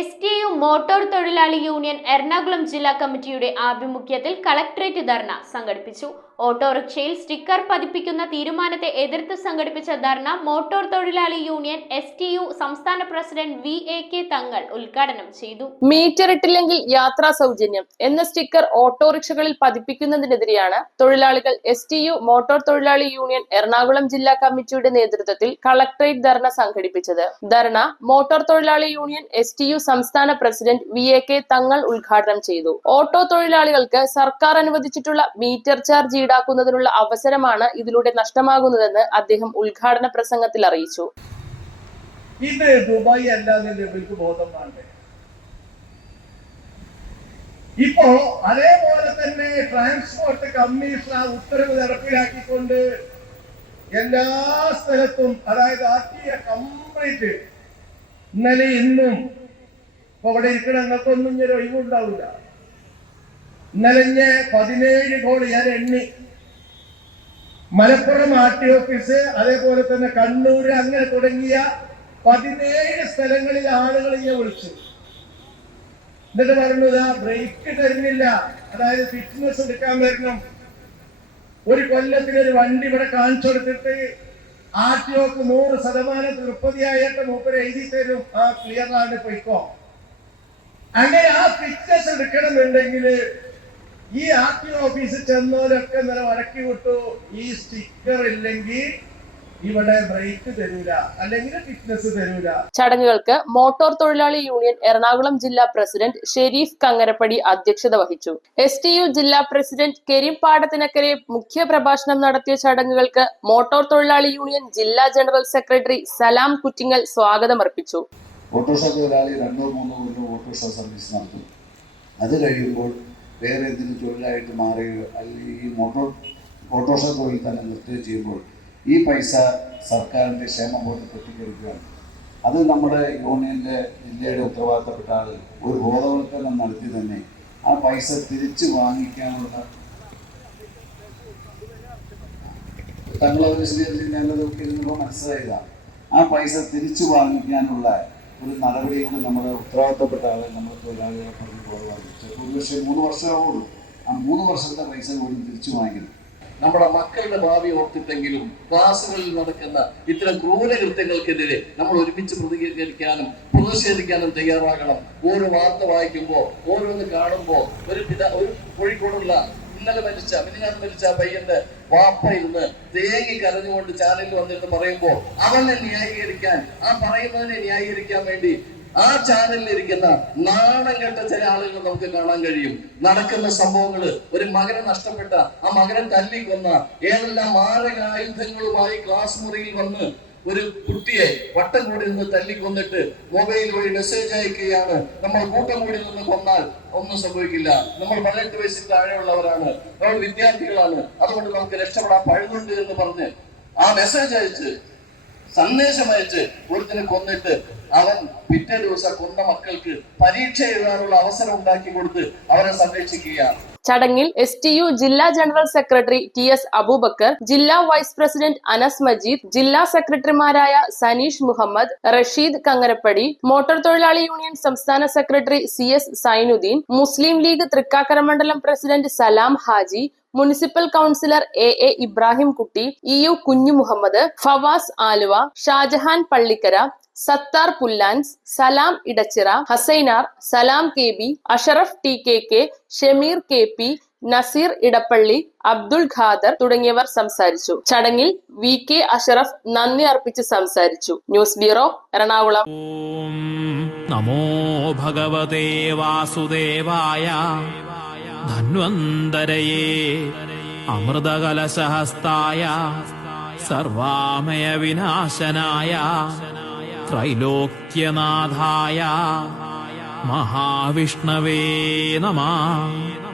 STU motor തൊഴിലാളി union Ernakulam ജില്ലാ കമ്മിറ്റിയുടെ ആഭിമുഖ്യത്തിൽ കളക്ടറേറ്റ് ധർണ സംഘടിപ്പിച്ചു. ഓട്ടോറിക്ഷയിൽ സ്റ്റിക്കർ പതിപ്പിക്കുന്ന തീരുമാനത്തെ എതിർത്ത് സംഘടിപ്പിച്ച ധർണ മോട്ടോർ തൊഴിലാളി യൂണിയൻ STU സംസ്ഥാന പ്രസിഡന്റ് VAK തങ്ങൾ ഉദ്ഘാടനം ചെയ്തു. മീറ്റർ ഇട്ടില്ലെങ്കിൽ യാത്രാ സൗജന്യം എന്ന സ്റ്റിക്കർ ഓട്ടോറിക്ഷകളിൽ പതിപ്പിക്കുന്നതിനെതിരെയാണ് തൊഴിലാളികൾ STU മോട്ടോർ തൊഴിലാളി യൂണിയൻ എറണാകുളം ജില്ലാ കമ്മിറ്റിയുടെ നേതൃത്വത്തിൽ കളക്ടറേറ്റ് ധർണ സംഘടിപ്പിച്ചത്. ധർണ മോട്ടോർ തൊഴിലാളി യൂണിയൻ STU സംസ്ഥാന പ്രസിഡന്റ് VAK തങ്ങൾ ഉദ്ഘാടനം ചെയ്തു. ഓട്ടോ തൊഴിലാളികൾക്ക് സർക്കാർ അനുവദിച്ചിട്ടുള്ള മീറ്റർ ചാർജ് ഈടാക്കുന്നതിനുള്ള അവസരമാണ് ഇതിലൂടെ നഷ്ടമാകുന്നതെന്ന് അദ്ദേഹം ഉദ്ഘാടന പ്രസംഗത്തിൽ അറിയിച്ചു. ഇത് ദുബായ് അല്ലാതെ ഇവർക്ക് ബോധം വേണ്ടേ? ഇപ്പോ അതേപോലെ തന്നെ ട്രാൻസ്പോർട്ട് കമ്മീഷൻ ആ ഉത്തരവ് നടപ്പിലാക്കിക്കൊണ്ട് എല്ലാ സ്ഥലത്തും, അതായത് RTA കംപ്ലീറ്റ് ഇന്നലെ ഇന്നും അവിടെ ഇരിക്കണ ഞങ്ങൾക്കൊന്നും ഇങ്ങനെ ഒഴിവുണ്ടാവില്ല. ഇന്നലെ 17 കോടി ഞാൻ എണ്ണി. മലപ്പുറം RT ഓഫീസ്, അതേപോലെ തന്നെ കണ്ണൂര്, അങ്ങനെ തുടങ്ങിയ 17 സ്ഥലങ്ങളിൽ ആളുകൾ ഇങ്ങനെ വിളിച്ചു. എന്നിട്ട് പറഞ്ഞത് ബ്രേക്ക് തരുന്നില്ല, അതായത് ഫിറ്റ്നസ് എടുക്കാൻ വരണം. ഒരു കൊല്ലത്തിൽ ഒരു വണ്ടി ഇവിടെ കാണിച്ചു കൊടുത്തിട്ട് RTOക്ക് 100% തൃപ്തിയായിട്ട് മൂപ്പര് എഴുതി തരും, ആ ക്ലിയർ ആണ്, പോയിക്കോ. അങ്ങനെ ആ ഫിറ്റ്നസ് എടുക്കണമെന്നുണ്ടെങ്കിൽ ഈ RTO ഓഫീസിൽ ചെന്നവരൊക്കെ ഇന്നലെ മടക്കി വിട്ടു. ഈ സ്റ്റിക്കർ ഇല്ലെങ്കിൽ ഇവിടെ ബ്രേക്ക് തരൂല, അല്ലെങ്കിൽ ഫിറ്റ്നസ് തരൂല. ചടങ്ങുകൾക്ക് മോട്ടോർ തൊഴിലാളി യൂണിയൻ എറണാകുളം ജില്ലാ പ്രസിഡന്റ് ഷെരീഫ് കങ്ങരപ്പടി അധ്യക്ഷത വഹിച്ചു. STU ജില്ലാ പ്രസിഡന്റ് കരീം പാടത്തിനക്കരെ മുഖ്യ പ്രഭാഷണം നടത്തിയ ചടങ്ങുകൾക്ക് മോട്ടോർ തൊഴിലാളി യൂണിയൻ ജില്ലാ ജനറൽ സെക്രട്ടറി സലാം കുറ്റിങ്ങൽ സ്വാഗതമർപ്പിച്ചു. ഓട്ടോറിക്ഷ തൊഴിലാളി 2-3 കൊല്ലം ഓട്ടോറിക്ഷ സർവീസ് നടത്തും. അത് കഴിയുമ്പോൾ വേറെ എന്തെങ്കിലും തൊഴിലായിട്ട് മാറുകയോ അല്ലെങ്കിൽ ഈ ഓട്ടോറിക്ഷ തൊഴിൽ തന്നെ നിർത്തുകയോ ചെയ്യുമ്പോൾ ഈ പൈസ സർക്കാരിൻ്റെ ക്ഷേമ ബോർഡിൽ കെട്ടിക്കെടുക്കുകയാണ്. അത് നമ്മുടെ യൂണിയൻ്റെ ജില്ലയുടെ ഉത്തരവാദിത്തപ്പെട്ട ആൾ ഒരു ബോധവൽക്കരണം നടത്തി തന്നെ ആ പൈസ തിരിച്ചു വാങ്ങിക്കാനുള്ള തങ്ങളത് വിശദീകരിച്ച് ഞങ്ങളതൊക്കെ ഇരുന്നപ്പോൾ മനസ്സിലായതാണ്. ആ പൈസ തിരിച്ചു വാങ്ങിക്കാനുള്ള ഒരു നടപടി കൂടി നമ്മുടെ ഉത്തരവാദിത്തപ്പെട്ട ആളെ നമ്മുടെ തൊഴിലാളികളെ പറഞ്ഞു പോകാറുണ്ട്. ഒരുപക്ഷെ 3 വർഷമാവുള്ളൂ. ആ 3 വർഷത്തെ പൈസ കൂടി തിരിച്ചു വാങ്ങിക്കണം. നമ്മുടെ മക്കളുടെ ഭാവി ഓർത്തിട്ടെങ്കിലും ക്ലാസ്സുകളിൽ നടക്കുന്ന ഇത്തരം ക്രൂരകൃത്യങ്ങൾക്കെതിരെ നമ്മൾ ഒരുമിച്ച് പ്രതിഷേധിക്കാനും തയ്യാറാകണം. ഓരോ വാർത്ത വായിക്കുമ്പോൾ, ഓരോന്ന് കാണുമ്പോൾ, ഒരു കോഴിക്കോടുള്ള മിനിഞ്ഞാന്ന് മരിച്ച പയ്യന്റെ വാപ്പ ഇരുന്ന് തേങ്ങി കരഞ്ഞുകൊണ്ട് ചാനലിൽ വന്നിട്ട് പറയുമ്പോൾ അവനെ ന്യായീകരിക്കാൻ, ആ പറയുന്നതിനെ ന്യായീകരിക്കാൻ വേണ്ടി ആ ചാനലിൽ ഇരിക്കുന്ന നാണം കെട്ട ചില ആളുകൾ നമുക്ക് കാണാൻ കഴിയും. നടക്കുന്ന സംഭവങ്ങള്, ഒരു മകനെ നഷ്ടപ്പെട്ട, ആ മകനെ തല്ലിക്കൊന്ന, ഏതെല്ലാം മാരകായുധങ്ങളുമായി ക്ലാസ് മുറിയിൽ വന്ന് ഒരു കുട്ടിയെ വട്ടം കൂടി നിന്ന് തല്ലിക്കൊന്നിട്ട് മൊബൈൽ വഴി മെസ്സേജ് അയക്കുകയാണ്. നമ്മൾ കൂട്ടം കൂടി നിന്ന് കൊന്നാൽ ഒന്നും സംഭവിക്കില്ല, നമ്മൾ 18 വയസ്സിൽ താഴെയുള്ളവരാണ്, നമ്മൾ വിദ്യാർത്ഥികളാണ്, അതുകൊണ്ട് നമുക്ക് രക്ഷപ്പെടാൻ പഴുതുണ്ട് എന്ന് പറഞ്ഞ് ആ മെസ്സേജ് അയച്ച്, സന്ദേശം അയച്ച് ഒരുത്തിനെ കൊന്നിട്ട് അവൻ പിറ്റേ ദിവസം കൊന്ന മക്കൾക്ക് പരീക്ഷ എഴുതാനുള്ള അവസരം ഉണ്ടാക്കി കൊടുത്ത് അവരെ സംരക്ഷിക്കുകയാണ്. ചടങ്ങിൽ STU ജില്ലാ ജനറൽ സെക്രട്ടറി TS അബൂബക്കർ, ജില്ലാ വൈസ് പ്രസിഡന്റ് അനസ് മജീദ്, ജില്ലാ സെക്രട്ടറിമാരായ സനീഷ് മുഹമ്മദ്, റഷീദ് കങ്ങരപ്പടി, മോട്ടോർ തൊഴിലാളി യൂണിയൻ സംസ്ഥാന secretary CS Sainudheen, Muslim league Thrikkakara മണ്ഡലം president Salam Haji, municipal councillor AA Ibrahim Kutty, EU കുഞ്ഞു മുഹമ്മദ്, ഫവാസ് ആലുവ, ഷാജഹാൻ പള്ളിക്കര, സത്താർ പുല്ലാൻസ്, സലാം ഇടച്ചിറ, ഹസൈനാർ, സലാം KB, Ashraf TKK, Shameer KP, Naseer Edappally, Abdul Khader തുടങ്ങിയവർ സംസാരിച്ചു. ചടങ്ങിൽ VK അഷറഫ് നന്ദി അർപ്പിച്ച് സംസാരിച്ചു. News bureau, Ernakulam. നമോ ഭഗവതേ വാസുദേവായ ധന്വന്തരയേ അമൃതകലശഹസ്തായ സർവാമയ വിനാശനായ ത്രൈലോക്യനാഥായ മഹാവിഷ്ണവേ നമഃ.